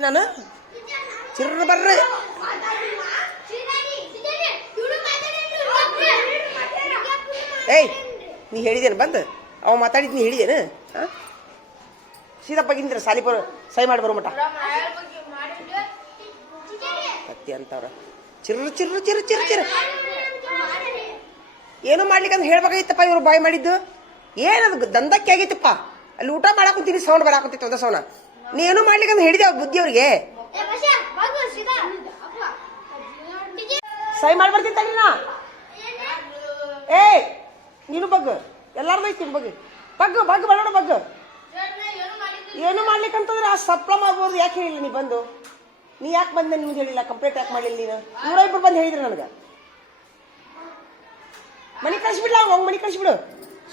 ನಾನು ಚಿರ್ರ ಬರ್ರಿ. ಏಯ್, ನೀ ಹೇಳಿದೇನು? ಬಂದು. ಅವ ಮಾತಾಡಿದ್ ನೀ ಹೇಳಿದೇನು? ಹಾಂ ಸಾಲಿ ಬರೋ ಸೈ ಮಾಡಿ ಬರೋ ಮಠ. ಕತ್ತಿ ಅಂತವ್ರ. ಚಿರ್ರ ಚಿರ್ರ ಚಿರ್ರ ಚಿರ್ರ ಚಿರ್ರ. ಏನು ಮಾಡ್ಲಿಕ್ಕೆ ಅಂತ ಹೇಳ್ಬೇಕಾಗಿತ್ತಪ್ಪ ಇವ್ರು ಬಾಯ್ ಮಾಡಿದ್ದು? ಏನದು ದಂಧಕ್ಕೆ ಆಗಿತ್ತಪ್ಪ. ಅಲ್ಲಿ ಊಟ ಮಾಡಾಕುಂತೀನಿ, ಸೌಂಡ್ ಬರಾಕುಂತಿತ್ತು ಅದ ಸೌನ. ನೀ ಏನು ಮಾಡ್ಲಿಕ್ಕೆ ಅಂತ ಹೇಳಿದೆ ಬುದ್ಧಿ ಅವ್ರಿಗೆ. ಸೈ ಮಾಡಿ ಬರ್ತೀನಿ ತಡಿ ನಾ ಏ ನೀನು. ಬಗ್ಗು ಎಲ್ಲಾರ್ದು ಐತಿ ನಿನ್ ಬಗ್ಗು. ಬಗ್ಗು. ಬಗ್ಗು ಬರೋಣ ಬಗ್ಗು. ಏನು ಮಾಡ್ಲಿಕ್ಕಂತಂದ್ರೆ ಆ ಸಪ್ಲಮ್ ಮಾಡ್ಬೋದು ಯಾಕೆ ಹೇಳಿಲ್ಲ ನೀ ಬಂದು? ನೀ ಯಾಕೆ ಬಂದೆ ನಿಮ್ಗೆ ಹೇಳಿಲ್ಲ? ಕಂಪ್ಲೇಂಟ್ ಯಾಕೆ ಮಾಡಿಲ್ಲ ನೀನು? ನೂರ ಇಬ್ಬರು ಬಂದು ಹೇಳಿದ್ರಿ ನನಗೆ. ಮನೆ ಕಳಿಸ್ಬಿಡ್ಲ? ಅವಂಗ ಮನೆ ಕಳಿಸ್ಬಿಡು.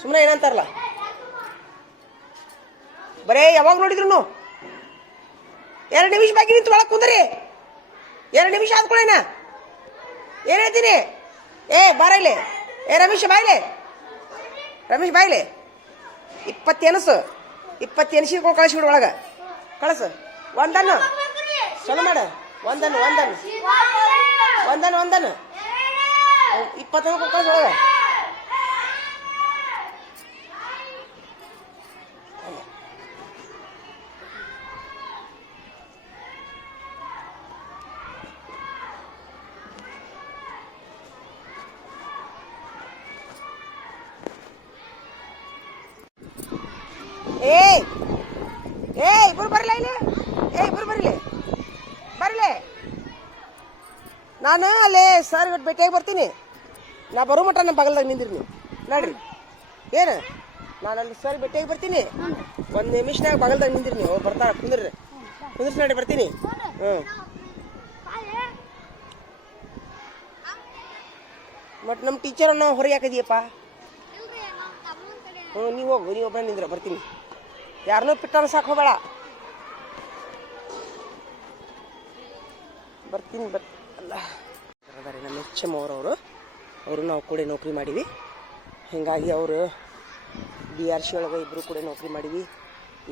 ಸುಮ್ಮನೆ ಏನಂತಾರಲ್ಲ. ಬರೇ ಯಾವಾಗ ನೋಡಿದ್ರು ಎರಡು ನಿಮಿಷ ಬಾಕಿ ನಿಂತು ಒಳಗೆ ಕುಂದ್ರಿ. ಎರಡು ನಿಮಿಷ ಆದ್ಕೊಳ್ಳೇನ ಏನ್ ಹೇಳ್ತೀನಿ? ಏ ಬಾರ ಇಲ್ಲಿ. ಏ ರಮೇಶ್ ಬಾಯ್ಲೆ ರಮೇಶ್ ಬಾಯ್ಲೆ ಇಪ್ಪತ್ತು ಎನಸು ಇಪ್ಪತ್ತು ಎನಸಿದ್ಕೊಂಡು ಕಳಿಸ್ಬಿಡು ಒಳಗೆ. ಕಳಸು. ಒಂದನ್ನು. ಚಲೋ ಮಾಡ. ಒಂದನ್ನು ಒಂದನ್ನು. ಒಂದನ್ನು ಒಂದನ್ನು. ಇಪ್ಪತ್ತೊಂದು ಕಳಿಸ್ ಒಳಗೆ ಏ ಏ ಇಬ್ರು ಬರಲ ಇಲ್ಲಿ? ಏ, ಇಬ್ರು ಬರಲಿ. ಬರಲಿ. ನಾನು ಅಲ್ಲೇ ಸರ್ ಇವತ್ತು ಭೇಟಿಯಾಗಿ ಬರ್ತೀನಿ. ನಾ ಬರೋ ಮಟ್ಟ ನಮ್ಮ ಬಗಲ್ದಾಗ ನಿಂದಿರಿ ನೀವು. ನೋಡ್ರಿ. ಏನು? ನಾನು ಅಲ್ಲಿ ಸರ್ ಭೇಟಿಯಾಗಿ ಬರ್ತೀನಿ. ಒಂದು ನಿಮಿಷನಾಗ ಬಗಲ್ದಾಗ ನಿಂದಿರಿ ನೀವು. ಬರ್ತಾರ ಕುಂದ್ರಿ. ಕುಂದ್ರಿಸಿ ನೋಡಿ ಬರ್ತೀನಿ. ಹ್ಞೂ ಬಟ್ ನಮ್ಮ ಟೀಚರ್ ನಾವು ಹೊರಗೆ ಹಾಕಿದೀಯಪ್ಪ? ಹ್ಞೂ ನೀವು ಹೋಗು ನೀವು ಒಬ್ಬ ನಿಂದ್ರ, ಬರ್ತೀನಿ. ಯಾರನ್ನೂ ಪಿಟ್ಟನ ಸಾಕು ಹೋಗಬೇಡ. ಬರ್ತೀನಿ, ಬರ್ ಅಲ್ಲ. ಅದಾರೆ ನಮ್ಮ ಎಚ್ ಎಂ ಅವರು ನಾವು ಕೂಡ ನೌಕರಿ ಮಾಡೀವಿ. ಹೀಗಾಗಿ ಅವರು ಡಿ ಆರ್ ಸಿ ಒಳಗೆ ಇಬ್ಬರು ಕೂಡ ನೌಕರಿ ಮಾಡೀವಿ.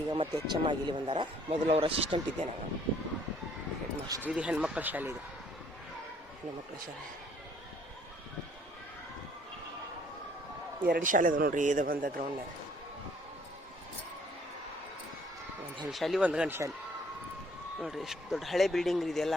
ಈಗ ಮತ್ತೆ ಎಚ್ ಎಂ ಆಗಿಲ್ಲಿ ಬಂದಾರ. ಮೊದಲು ಅವ್ರ ಅಸಿಸ್ಟೆಂಟ್ ಇದ್ದೆ ನಾನು. ಹೆಡ್ ಮಾಸ್ಟರ್ ಇದು ಹೆಣ್ಮಕ್ಳ ಶಾಲೆ ಇದು. ಹೆಣ್ಮಕ್ಳ ಶಾಲೆ. ಎರಡು ಶಾಲೆ ಅದ ನೋಡ್ರಿ, ಇದು ಬಂದ ಗ್ರೌಂಡ್ನಾಗ ಒಂದು ಹೆಣ್ಣು ಶಾಲೆ, ಒಂದು ಗಂಡು ಶಾಲೆ. ನೋಡ್ರಿ, ಎಷ್ಟು ದೊಡ್ಡ ಹಳೆ ಬಿಲ್ಡಿಂಗ್ ಇದೆಲ್ಲ.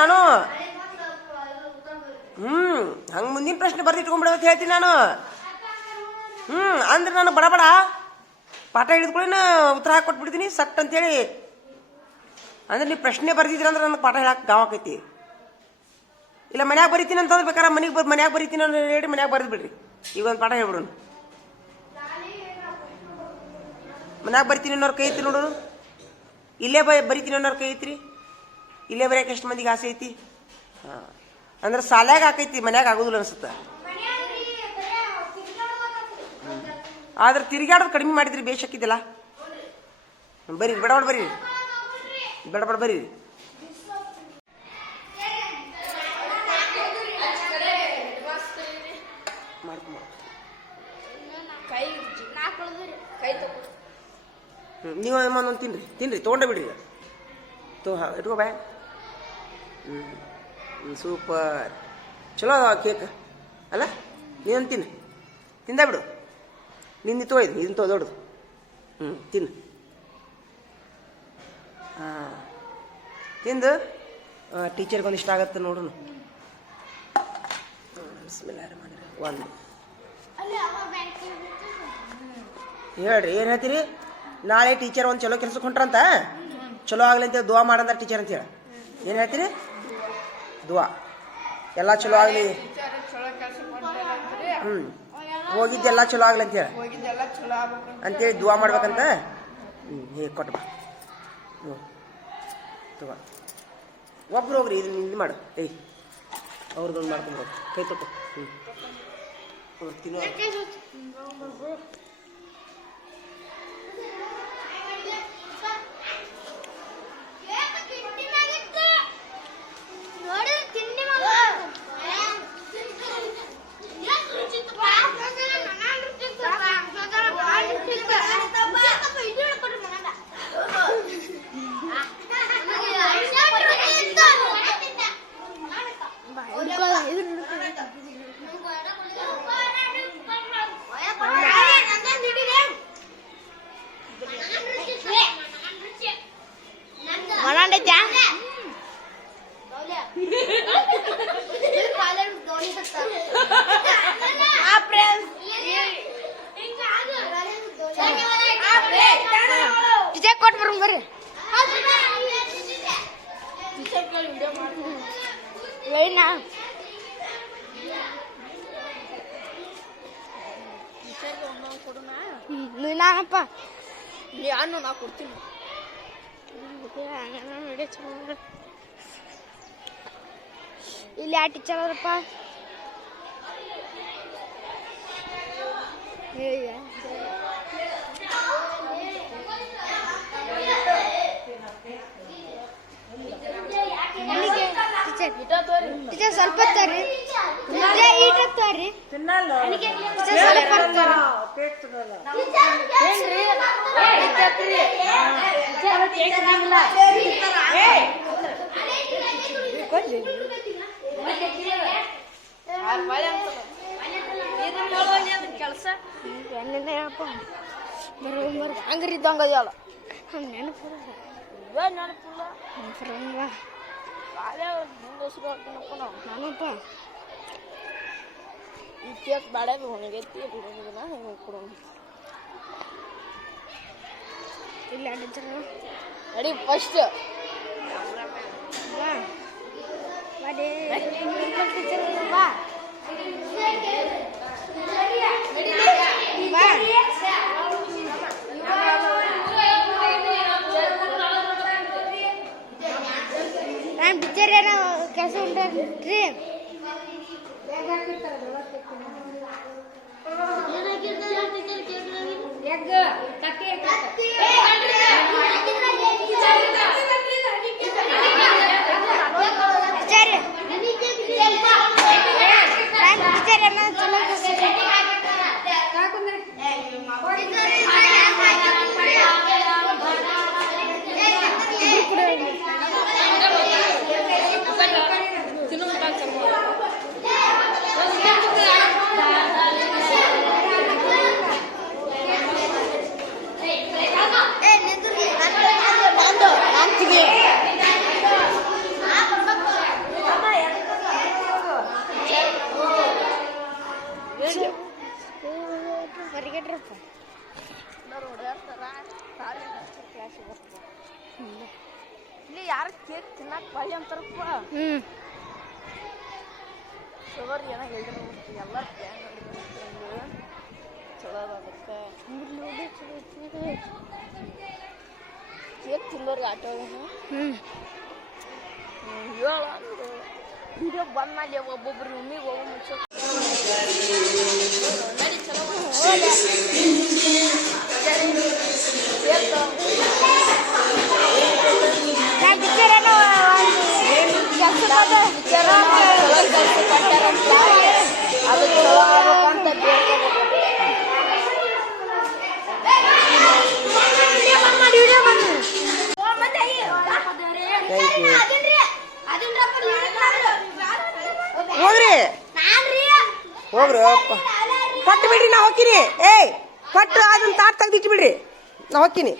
ನಾನು. ಹ್ಮ್ ಹಂಗೆ ಮುಂದಿನ ಪ್ರಶ್ನೆ ಬರ್ದಿಟ್ಕೊಂಡ್ಬಿಡ ಅಂತ ಹೇಳ್ತೀನಿ ನಾನು. ಹ್ಮ್ ಅಂದ್ರೆ ನಾನು ಬಡ ಬಡ. ಪಾಠ ಹಿಡಿದ್ಕೊಳ್ಳಿ ಉತ್ತರ ಹಾಕೊಟ್ಬಿಡ್ತೀನಿ ಕೊಟ್ಬಿಡ್ತೀನಿ ಸಟ್ ಅಂತೇಳಿ. ಅಂದ್ರೆ ನೀವು ಪ್ರಶ್ನೆ ಬರ್ದಿದ್ರ ಅಂದ್ರೆ ನನಗೆ ಪಾಠ ಹೇಳಕ್ಕೆ ಗಾವ ಆಕೈತಿ. ಇಲ್ಲ ಮನ್ಯಾಗ ಬರಿತೀನಿ ಅಂತಂದ್ರೆ ಬೇಕಾರ ಮನೆಗೆ ಬರ್ ಮನ್ಯಾಗ ಬರಿತೀನಿ ಅಂದ್ರೆ ಹೇಳಿ ಮನ್ಯಾಗ ಬರೆದು ಬಿಡ್ರಿ. ಈಗ ಒಂದು ಪಾಠ ಹೇಳ್ಬಿಡೋಣ. ಮನ್ಯಾಗ ಬರಿತೀನಿ ಅನ್ನೋರು ಕೈ ಐತಿ ನೋಡು. ಇಲ್ಲೇ ಬ ಬರಿತೀನಿ ಅನ್ನೋರು ಕೈ ಐತ್ರಿ. ಇಲ್ಲೇ ಬರೆಯಕ್ಕೆ ಎಷ್ಟು ಮಂದಿಗೆ ಆಸೆ ಐತಿ? ಹಾಂ. ಅಂದ್ರೆ ಸಾಲ್ಯಾಗ ಹಾಕೈತಿ ಮನ್ಯಾಗ ಆಗೋದಿಲ್ಲ ಅನ್ಸುತ್ತೆ? ಆದ್ರೆ ತಿರುಗಾಡೋದು ಕಡಿಮೆ ಮಾಡಿದ್ರಿ ಬೇಷಕ್ಕಿದ್ದಿಲ್ಲ ಬರೀ, ಬೇಡ ಬರೀ. ಬೇಡ ಬರೀ. ಹ್ಞೂ ನೀವು ಒಂದೊಂದು ತಿನ್ರಿ. ತಿನ್ರಿ, ತೊಗೊಂಡೇ ಬಿಡ್ರಿ ತೋ ಇಟ್ಕೋ, ಬಾಯ್. ಹ್ಞೂ ಹ್ಞೂ ಸೂಪರ್. ಚಲೋ ಅದಾವ ಕೇಕ್. ಅಲ್ಲ ನೀನ್ ತಿನ್ನು. ತಿಂದ ಬಿಡು. ನಿನ್ನ ತೋ ಇದು ಇದನ್ನ ತೋ ದೊಡ್ಡದು. ಹ್ಞೂ ತಿನ್ನು. ಹಾಂ ತಿಂದು. ಟೀಚರ್ಗೆ ಒಂದಿಷ್ಟ ಇಷ್ಟ ಆಗತ್ತೆ ನೋಡು ಒಂದು. ಹೇಳ್ರಿ ಏನು ಹೇಳ್ತೀರಿ? ನಾಳೆ ಟೀಚರ್ ಒಂದು ಚಲೋ ಕೆಲ್ಸಕ್ಕೆ ಹೊಂಟ್ರಂತ? ಚಲೋ ಆಗ್ಲಿ ಅಂತ ದುವಾ ಮಾಡಂದ ಟೀಚರ್ ಅಂತ ಹೇಳಿ. ಏನು ಹೇಳ್ತೀರಿ? ದುವಾ. ಎಲ್ಲ ಚಲೋ ಆಗಲಿ. ಚಲೋ ಕೆಲಸ ಕೊಡ್ತಾರಂತ್ರಿ ಹ್ಞೂ ಹೋಗಿದ್ದೆಲ್ಲ ಚಲೋ ಆಗ್ಲಿ ಅಂತ ಹೇಳಿ. ಹೋಗಿದ್ದೆಲ್ಲ ಚಲೋ ಆಗ್ಬೇಕು ಅಂತೇಳಿ ದುವಾ ಮಾಡ್ಬೇಕಂತ? ಹ್ಞೂ ಹೇಗೆ ಕೊಟ್ಟು ಬಾ. ಹ್ಞೂ ತಗೋ. ಒಬ್ರು ಹೋಗ್ರಿ ಇದನ್ನ ಇದು ಮಾಡು. ಏಯ್ ಅವ್ರದ್ದೊಂದು ಮಾಡ್ಕೊಂಡು ಹೋಗಿ. ಕೈ ತಗೋ ಹ್ಞೂ ತಿನ್ನೋ. ಹ್ಞೂ ನಾನಪ್ಪ ನಾನು ನಾ ಕೊಡ್ತೀನಿ. ಇಲ್ಲಿ ಯಾವ ಟೀಚರ್ ಟೀಚರ್ ಸ್ವಲ್ಪ ತರ್ರಿ. ಈಟ ತರ್ರಿ. ಸ್ವಲ್ಪ ಕೆಲಸ. ಹೇಳಪ್ಪ? ಹಂಗ್ರಿ ಇದ್ದಂಗೆ ಅದಲ್ಲ ಹಂಗೆ ನೆನಪು ಇವೇ ನೆನಪಿಲ್ಲ. ನೆನಪು ಬಾಳೆ ಹಾಕ್ತೀನಪ್ಪ ನಾವು ನಾನಪ್ಪ ಈ ಕೇಕ್ ಬಾಳೆ ಒಣಗೈತಿ ಬಿಡೋದಿಲ್ಲ ಹಿಂಗೆ ಕೊಡೋಣ ಇಲ್ಲ ರೆಡಿ ಫಸ್ಟ್ ಬಾ ಬಾ ಟೀಚರ್ ಏನೋ ಕೆಲಸ ಉಂಟ್ರಿ ಟೀಚರ್ ಯಾರು ಕೇಕ್ ತಿನ್ನಕ್ ಬಾಯಿ ಅಂತಾರಪ್ಪ ಹ್ಞೂ ಶುಗರ್ ಏನೋ ಹೇಳಿದ್ರು ಎಲ್ಲ ಪ್ಯಾನ್ ಚಲೋ ಅದ ಅದಕ್ಕೆ ಕೇಕ್ ತಿಂದವ್ರಿಗೆ ಆಟ ಹ್ಞೂ ಹೇಳ ವಿಡಿಯೋ ಬಂದ್ ಮಾಡಿ ಒಬ್ಬೊಬ್ರು ರೂಮಿಗೆ ಹೋಗೋ ಮುಂಚೆ ನಡಿ ಚಲೋ ನಾನು ಟೀಚರ್ ಏನೋ ಕೆಲಸ ಚಲೋ ಕೆಲಸ ಕೊಟ್ಟಾರಂತ ಅದು ಚಲೋ ಆಗ್ಬೇಕಂತ ಬೇಡ್ಕೋಬೇಕು ಹೋಗ್ರಿ ಅಪ್ಪ. ಕೊಟ್ಟು ಬಿಡ್ರಿ ನಾ ಹೋಗ್ತೀನಿ. ಏಯ್ ಕಟ್ಟು ಅದನ್ನ ತಾಟ್ ತೆಗ್ದಿಟ್ಟು ಬಿಡ್ರಿ ನಾ ಹೋಗ್ತೀನಿ.